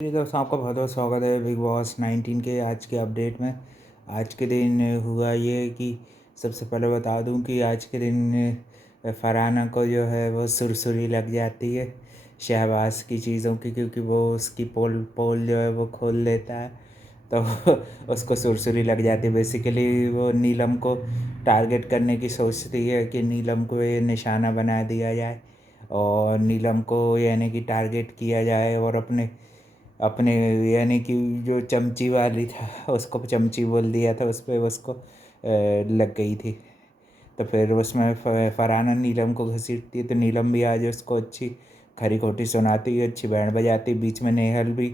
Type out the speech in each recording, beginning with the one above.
जी दोस्तों, आपका बहुत बहुत स्वागत है बिग बॉस 19 के आज के अपडेट में। आज के दिन हुआ ये कि सबसे पहले बता दूं कि आज के दिन फरहाना को जो है वो सुरसुरी लग जाती है शहबाज की चीज़ों की, क्योंकि वो उसकी पोल पोल जो है वो खोल लेता है। तो उसको सुरसुरी लग जाती है। बेसिकली वो नीलम को टारगेट करने की सोचती है कि नीलम को ये निशाना बना दिया जाए और नीलम को यानी कि टारगेट किया जाए, और अपने अपने यानी कि जो चमची वाली था उसको चमची बोल दिया था, उस पर उसको लग गई थी। तो फिर उसमें फरहाना नीलम को घसीटती है, तो नीलम भी आज उसको अच्छी खरी खोटी सुनाती है, अच्छी बैंड बजाती है। बीच में नेहल भी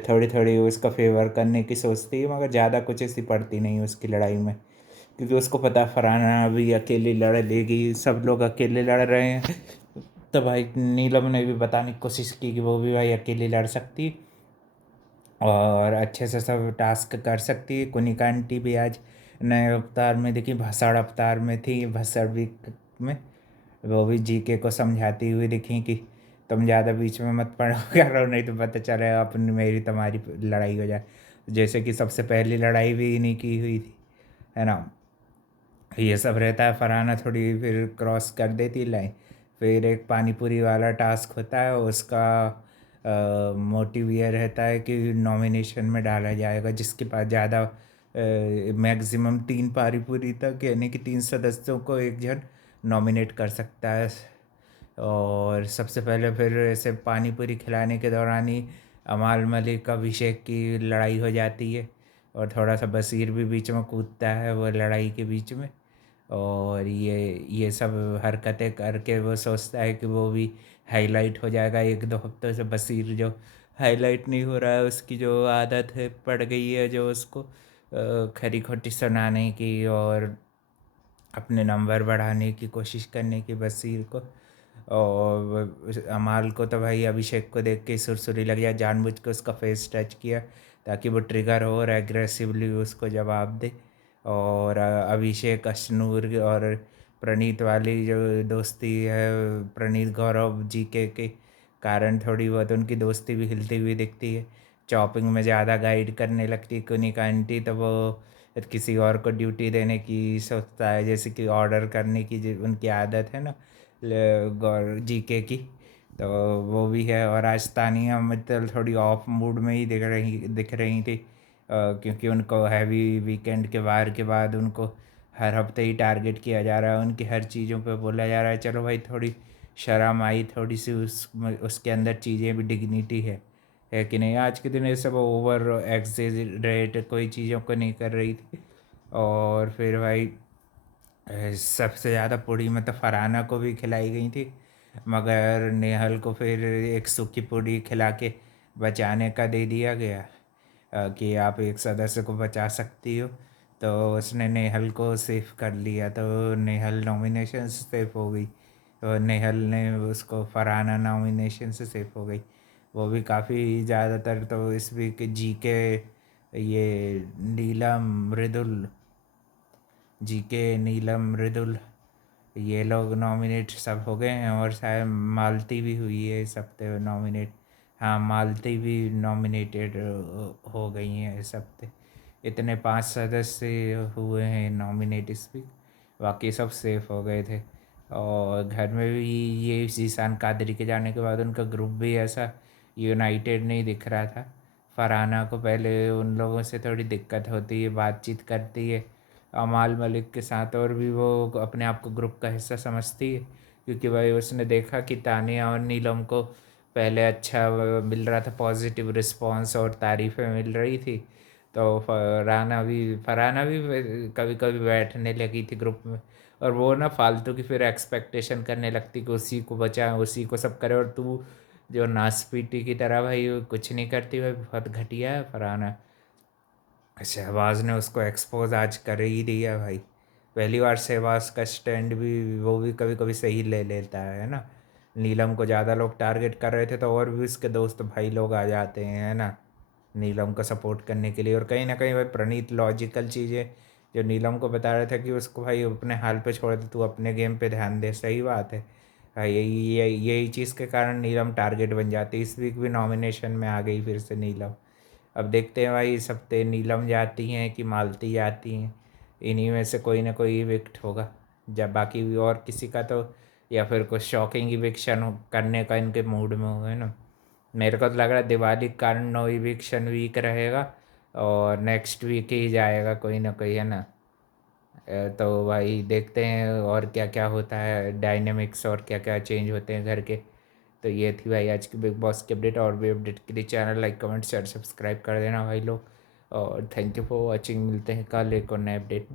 थोड़ी थोड़ी उसका फेवर करने की सोचती है, मगर ज़्यादा कुछ ऐसी पड़ती नहीं उसकी लड़ाई में, क्योंकि उसको पता है फरहाना अभी अकेली लड़ लेगी, सब लोग अकेले लड़ रहे हैं। तो भाई नीलम ने भी बताने की कोशिश की कि वो भी भाई अकेली लड़ सकती है और अच्छे से सब टास्क कर सकती है। कुनिका आंटी भी आज नए अवतार में दिखी, भसड़ अवतार में थी, भसड़ वीक में। वो भी जीके को समझाती हुई दिखी कि तुम ज़्यादा बीच में मत पड़ो करो, नहीं तो पता चले अपनी मेरी तुम्हारी लड़ाई हो जाए। जैसे कि सबसे पहली लड़ाई भी इन्हीं की हुई थी, है ना। ये सब रहता है। फरहाना थोड़ी फिर क्रॉस कर देती लाइन। फिर एक पानी पूरी वाला टास्क होता है, उसका मोटिव ये रहता है कि नॉमिनेशन में डाला जाएगा जिसके पास ज़्यादा मैक्सिमम 3 पानी पूरी तक, यानी कि 3 सदस्यों को एक जन नॉमिनेट कर सकता है। और सबसे पहले फिर ऐसे पानी पूरी खिलाने के दौरान ही अमाल मलिक अभिषेक की लड़ाई हो जाती है, और थोड़ा सा बसीर भी बीच में कूदता है वो लड़ाई के बीच में। और ये सब हरकतें करके वो सोचता है कि वो भी हाईलाइट हो जाएगा। 1-2 हफ्तों से बसीर जो हाईलाइट नहीं हो रहा है, उसकी जो आदत है पड़ गई है, जो उसको खरी खोटी सुनाने की और अपने नंबर बढ़ाने की कोशिश करने की बसीर को। और अमाल को तो भाई अभिषेक को देख के सुरसुरी लग जाए, जानबूझ के उसका फेस टच किया ताकि वो ट्रिगर हो और एग्रेसिवली उसको जवाब दे। और अभिषेक, अश्नूर और प्रणीत वाली जो दोस्ती है, प्रणीत गौरव जी के कारण थोड़ी बहुत उनकी दोस्ती भी हिलती हुई दिखती है। चॉपिंग में ज़्यादा गाइड करने लगती है कुनिका आंटी, तो वो किसी और को ड्यूटी देने की सोचता है, जैसे कि ऑर्डर करने की जो उनकी आदत है ना गौर जीके की। तो वो भी है। और आज तानिया मित्तल थोड़ी ऑफ मूड में ही दिख रही थी, क्योंकि उनको हैवी वीकेंड के वार के बाद उनको हर हफ्ते ही टारगेट किया जा रहा है, उनकी हर चीज़ों पे बोला जा रहा है चलो भाई थोड़ी शर्म आई, थोड़ी सी उसके अंदर चीज़ें भी डिग्निटी है कि नहीं। आज के दिन ये सब ओवर एक्सेजरेट कोई चीज़ों को नहीं कर रही थी। और फिर भाई सबसे ज़्यादा पूड़ी में तो फरहाना को भी खिलाई गई थी, मगर नेहल को फिर एक सूखी पूड़ी खिला के बचाने का दे दिया गया, कि आप एक सदस्य को बचा सकती हो। तो उसने नेहल को सेफ कर लिया, तो नेहल नॉमिनेशन से सेफ हो गई। तो नेहल ने उसको फरहाना नॉमिनेशन से सेफ हो गई। वो भी काफ़ी ज़्यादातर तो इस वीक जी के ये नीलम मृदुल, जी के नीलम मृदुल, ये लोग नॉमिनेट सब हो गए हैं। और शायद मालती भी हुई है इस हफ्ते नॉमिनेट। हाँ, मालती भी नॉमिनेटेड हो गई हैं इस हफ्ते। इतने 5 सदस्य हुए हैं नॉमिनेट इस वीक, बाकी सब सेफ हो गए थे। और घर में भी ये जीशान कादरी के जाने के बाद उनका ग्रुप भी ऐसा यूनाइटेड नहीं दिख रहा था। फरहाना को पहले उन लोगों से थोड़ी दिक्कत होती है, बातचीत करती है अमाल मलिक के साथ, और भी वो अपने आप को ग्रुप का हिस्सा समझती है, क्योंकि भाई उसने देखा कि तानिया और नीलम को पहले अच्छा मिल रहा था, पॉजिटिव रिस्पांस और तारीफ़ें मिल रही थी। तो फरहाना भी कभी कभी बैठने लगी थी ग्रुप में, और वो ना फालतू की फिर एक्सपेक्टेशन करने लगती कि उसी को बचाए, उसी को सब करे, और तू जो नासपीटी की तरह भाई कुछ नहीं करती। भाई बहुत घटिया है फरहाना। शहबाज ने उसको एक्सपोज आज कर ही दिया भाई। पहली बार शहबाज का स्टैंड भी वो भी कभी कभी सही ले लेता है ना। नीलम को ज़्यादा लोग टारगेट कर रहे थे, तो और भी उसके दोस्त भाई लोग आ जाते हैं, है ना, नीलम को सपोर्ट करने के लिए। और कहीं ना कहीं भाई प्रणीत लॉजिकल चीज़ें जो नीलम को बता रहा था कि उसको भाई अपने हाल पे छोड़ दे, तू अपने गेम पे ध्यान दे, सही बात है। हाँ, यही चीज़ के कारण नीलम टारगेट बन जाती है। इस वीक भी नॉमिनेशन में आ गई फिर से नीलम। अब देखते हैं भाई, इस हफ्ते नीलम जाती हैं कि मालती जाती हैं, इन्हीं में से कोई ना कोई इविक्ट होगा। जब बाकी भी और किसी का तो, या फिर कुछ शॉकिंग इविक्शन करने का इनके मूड में हुए ना। मेरे को तो लग रहा है दिवाली के कारण नो इविक्शन वीक रहेगा और नेक्स्ट वीक ही जाएगा कोई ना कोई, है ना। तो भाई देखते हैं और क्या क्या होता है, डायनेमिक्स और क्या क्या चेंज होते हैं घर के। तो ये थी भाई आज की बिग बॉस की अपडेट। और भी अपडेट के लिए channel like comment share subscribe कर देना भाई लोग। और थैंक यू फॉर वॉचिंग। मिलते हैं कल एक और नए अपडेट में।